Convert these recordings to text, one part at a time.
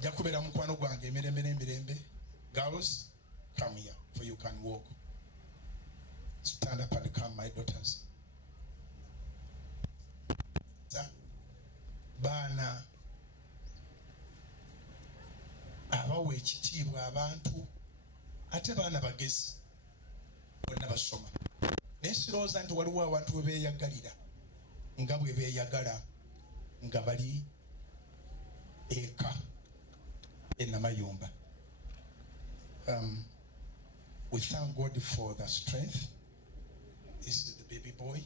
ajja kubeera mukwano gwange emirembe n'emirembe. Girls, come here for you can walk. Stand up and come, my daughters. Baana abawa ekitiibwa abantu ate baana bagezi bonna basoma naye sirowooza nti waliwo abantu bwe beeyagalira nga bwe beeyagala nga bali eka e Namayumba. We thank God for the strength. This is the baby boy.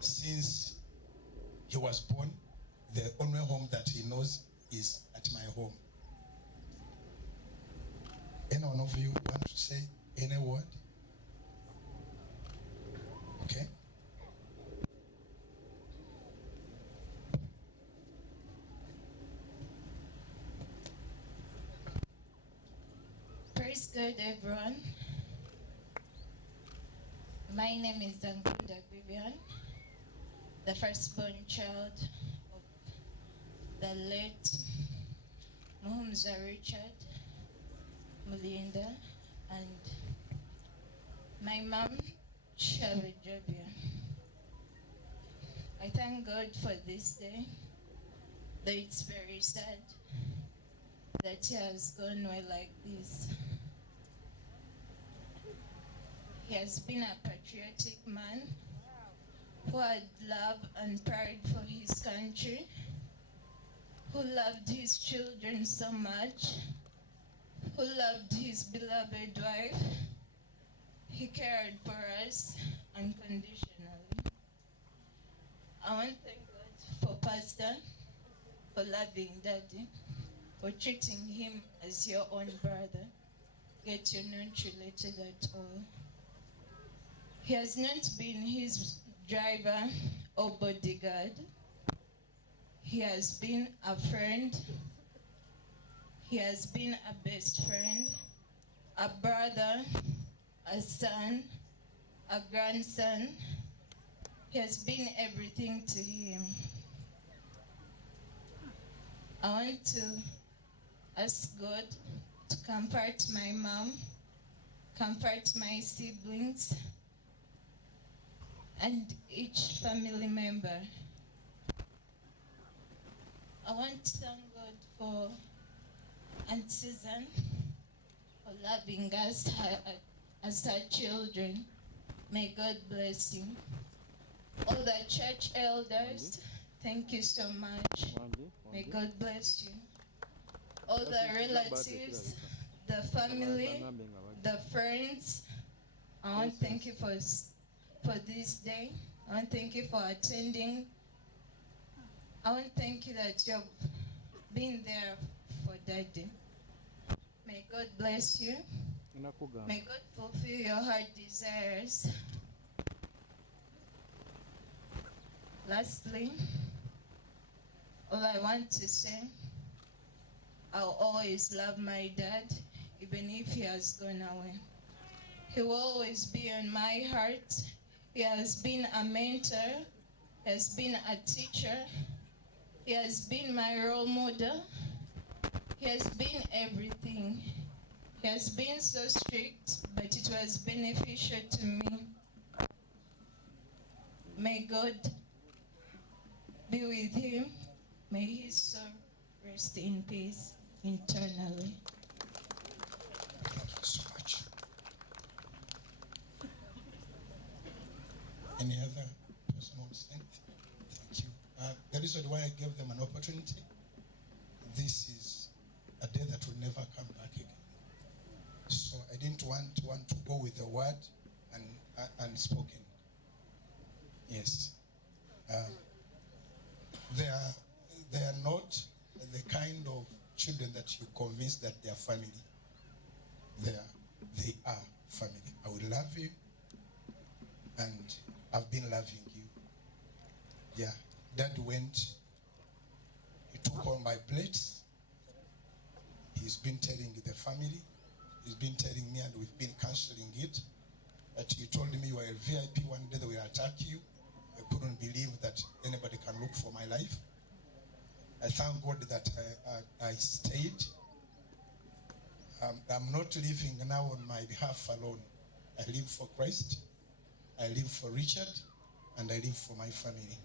Since he was born, the only home that he knows is at my home. Any one of you want to say any word? Okay. Praise God, everyone. My name is Nkunda Vivian, the firstborn child of the late Muhuumuza Richard Muhuumuza and my mom, Yeewadeyo. I thank God for this day, though it's very sad that he has gone away like this. He has been a patriotic man who had love and pride for his country, who loved his children so much, who loved his beloved wife. He cared for us unconditionally. I want to thank God for Pastor, for loving Daddy, for treating him as your own brother, yet you're not related at all. He has not been his driver or bodyguard. He has been a friend. He has been a best friend, a brother, a son, a grandson. He has been everything to him. I want to ask God to comfort my mom, comfort my siblings, and each family member. I want to thank God for Aunt Susan for loving us as her children. May God bless you. All the church elders, thank you so much. May God bless you. All the relatives, the family, the friends, I want to thank you for this day. I want to thank you for attending. I want to thank you that you've been there for Daddy. May God bless you. May God fulfill your heart desires. Lastly, all I want to say, I'll always love my dad, even if he has gone away. He will always be on my heart. He has been a mentor, he has been a teacher, he has been my role model, he has been everything. He has been so strict, but it was beneficial to me. May God be with him. May his soul rest in peace eternally. Thank you so much. Any other person who wants to say anything? Thank you. The reason why I gave them an opportunity, this is a day that will never come back again. So I didn't want to go with the word and spoken. Yes. They are not the kind of children that you convince that they are family. They are family. I will love you, and I've been loving you. Yeah. Dad went, he took all my plates. He's been telling the family, he's been telling me, and we've been cancelling it. But he told me, you are a VIP, one day they will attack you. I couldn't believe that anybody can look for my life. I thank God that I I stayed. I'm not living now on my behalf alone. I live for Christ, I live for Richard, and I live for my family.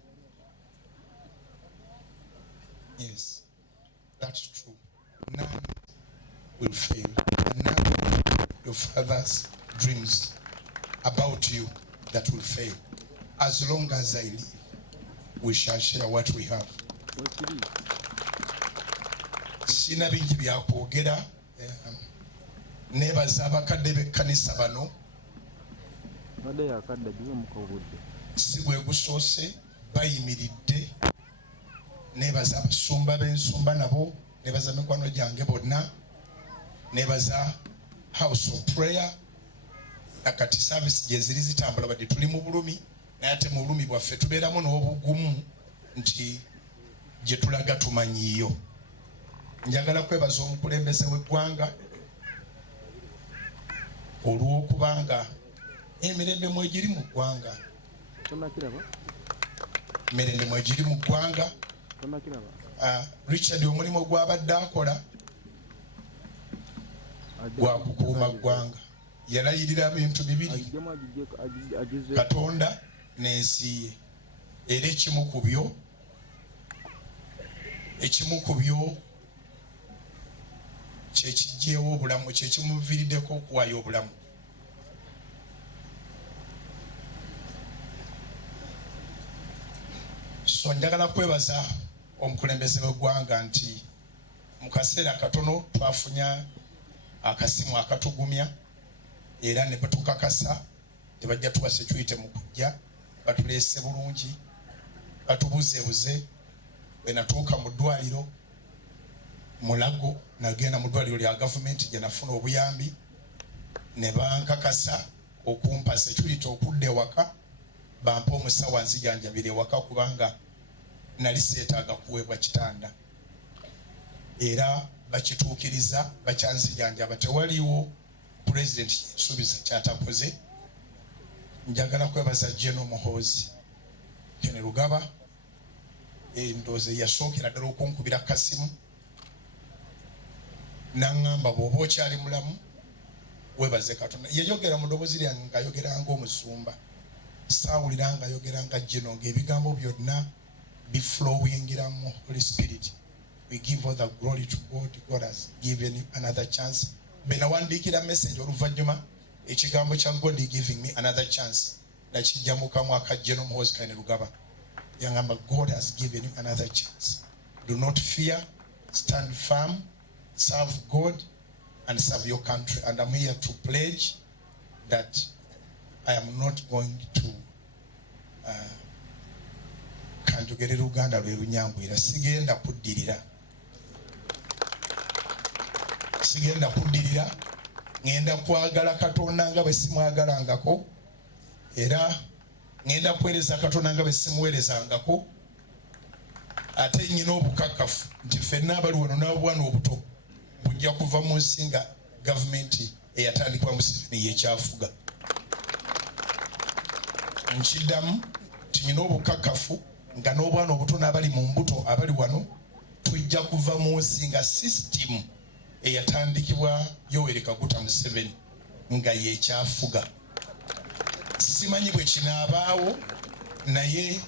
Yes, that's true. None will fail. And none of your father's dreams about you that will fail. As long as I live, we shall share what we have. Sina bingi bya kwogera, nebaza abakadde b'ekkanisa bano. Si bwe gusoose bayimiridde, nebaza abasumba b'ensumba nabo, nebaza mikwano gyange bonna, nebaza house of prayer. Akati service gye ziri zitambula badde tuli mu bulumi, naye ate mu bulumi bwaffe tubeeramu n'obugumu nti gye tulaga tumanyiyo. Njagala kwebaza omukulembeze w'eggwanga olw'okubanga emirembe mwegiri mu ggwanga. Emirembe mwegiri mu ggwanga. Richard omulimu gw'abadde akola gwa kukuuma ggwanga. Yalayirira bintu bibiri, Katonda n'ensi ye. Era ekimu ku byo kyekijjeewo obulamu, kyekimuviiriddeko okuwaayo obulamu. So njagala kwebaza omukulembeze w'eggwanga nti mu kaseera katono twafunya akasimu akatugumya, era ne batukakasa tebajja tuwa security mu kujja, batuleese bulungi, batubuzeebuze. Bwe natuuka mu ddwaliro Mulago, nagenda mu ddwaliro lya gavumenti gye nafuna obuyambi, ne bankakasa okumpa security okudda ewaka, bampa omusawo anzijanjabira ewaka kubanga nali seetaaga kuweebwa kitanda. Era bakituukiriza, bakyanzijanjaba. Tewaliwo President Yasuubiza kyatakoze. Njagala kwebaza General Muhoozi Kene Lugaba, ndooze yasookera ddala okunkubira kasimu n'aŋŋamba bw'oba okyali mulamu weebaze Katonda. Yayogera mu ddoboozi lyange ng'ayogera ng'omusumba, saawulira ng'ayogera nga General, ng'ebigambo byonna biflowingira mu Holy Spirit. We give all the glory to God. God has given you another chance. Benawandiikira message oluvannyuma ekigambo kya God is giving me another chance nakijja mu kamwa ka General Muhoozi Kene Lugaba. Yangamba God has given you another chance. Do not fear, stand firm, serve God and serve your country. And I'm here to pledge that I am not going to kanjogerera Uganda lwe lunyangwira. Sigenda kuddirira, ngenda kwagala Katonda nga bwe simwagalangako, era ngenda kuweereza Katonda nga bwe simuweerezangako. Ate nnyina obukakafu nti ffenna abali wano n'obwana obuto bujja kuva mu nsi nga gavumenti eyatandikibwa Museveni y'ekyafuga. Nkiddamu nti nnyina obukakafu nga n'obwana obuto n'abali mu mbuto abali wano tujja kuva mu nsi nga sisitimu eyatandikibwa Yoweri Kaguta Museveni nga y'ekyafuga. Simanyi bwe kinaabaawo naye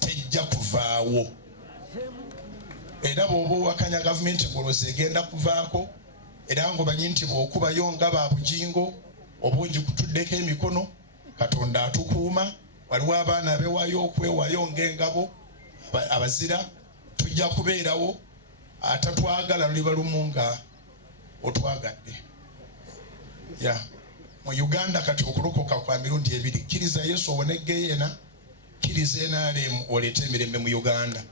tejja kuvaawo. Era bw'oba owakanya gavumenti ngolozi egenda kuvaako, era ng'omanyi nti bw'okubayo nga baabujingo oba ogikutuddeko emikono, Katonda atukuuma. Waliwo abaana abewaayo okwewaayo ng'engabo abazira, tujja kubeerawo. Atatwagala luliba lumu nga otwagadde. Mu Uganda kati okulokoka kwa mirundi ebiri. Kkiriza Yesu owone Geyeena, kkiriza NRM oleete emirembe mu Uganda.